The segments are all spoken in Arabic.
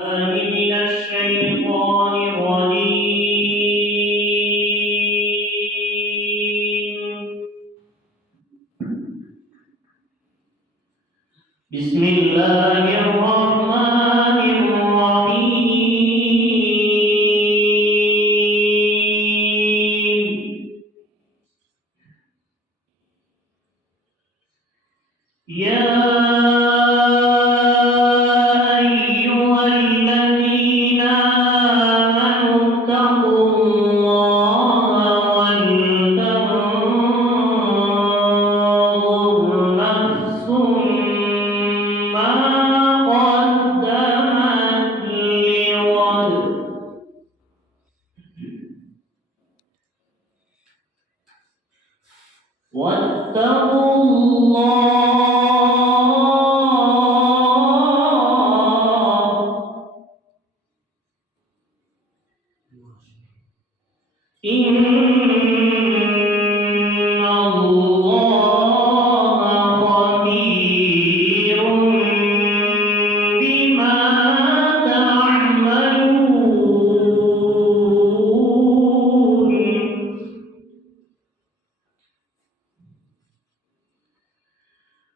من الشيطان الرجيم. بسم الله الرحمن الرحيم. يا أيها الذين آمنوا اتقوا الله ولتنظر نفس ما قدمت لغد واتقوا الله إن الله خبير بما تعملون.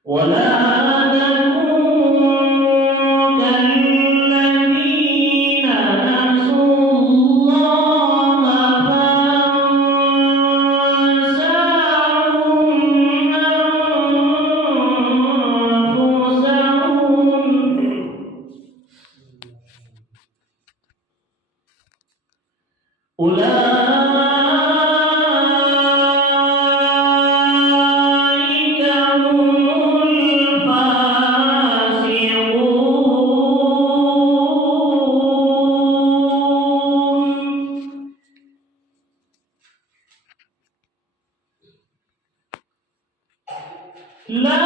ولا تكونوا كالذين نسوا الله فأنساهم أنفسهم. أولئك هم الفاسقون. لا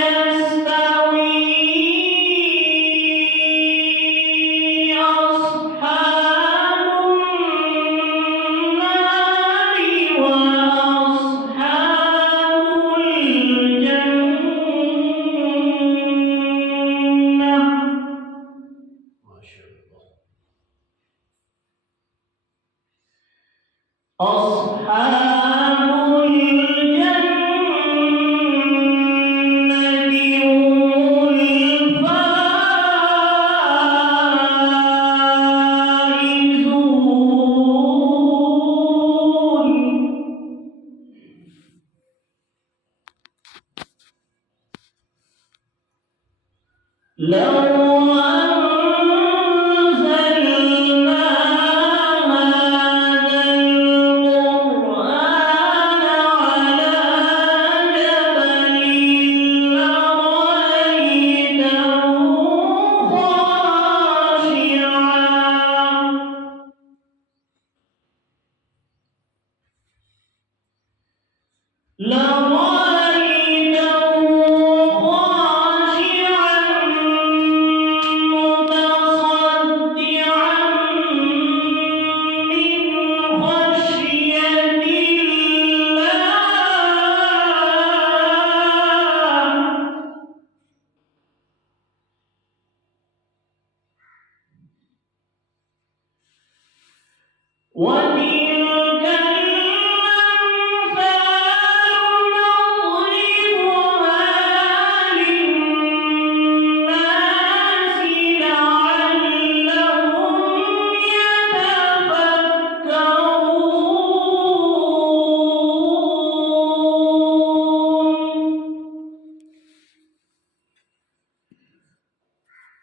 يستوي أصحاب النار وأصحاب الجنة. ما شاء الله. أصحاب الجنة هم الفائزون. لو أنزلنا هذا القرآن على جبل لرأيته خاشعا متصدعا من خشية الله. وتلك الأمثال نضربها للناس لعلهم يتفكرون.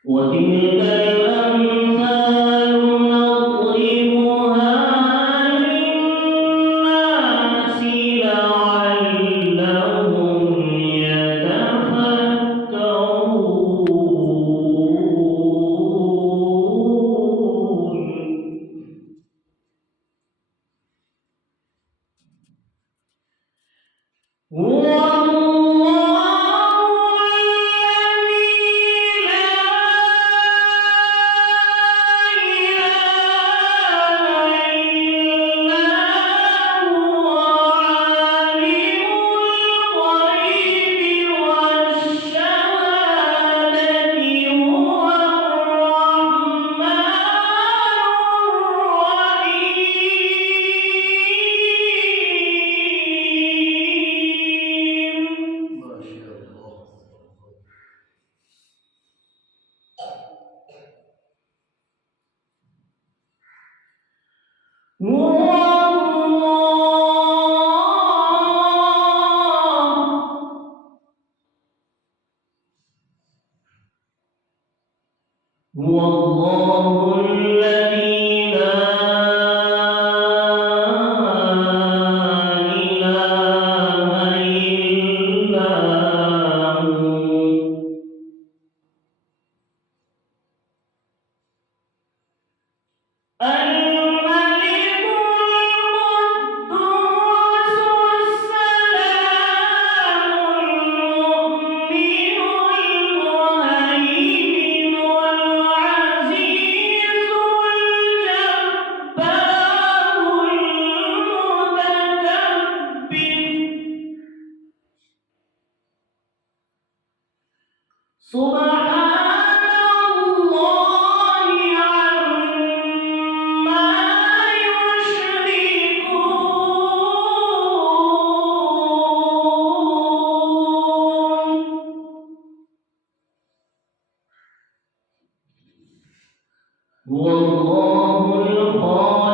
وتلك الأمثال نضربها للناس لعلهم يتفكرون. هو الله الذي لا هو الله الذي لا إله إلا هو الملك القدوس السلام المؤمن المهيمن العزيز الجبار المتكبر سبحان الله عما يشركون هو الله الخالق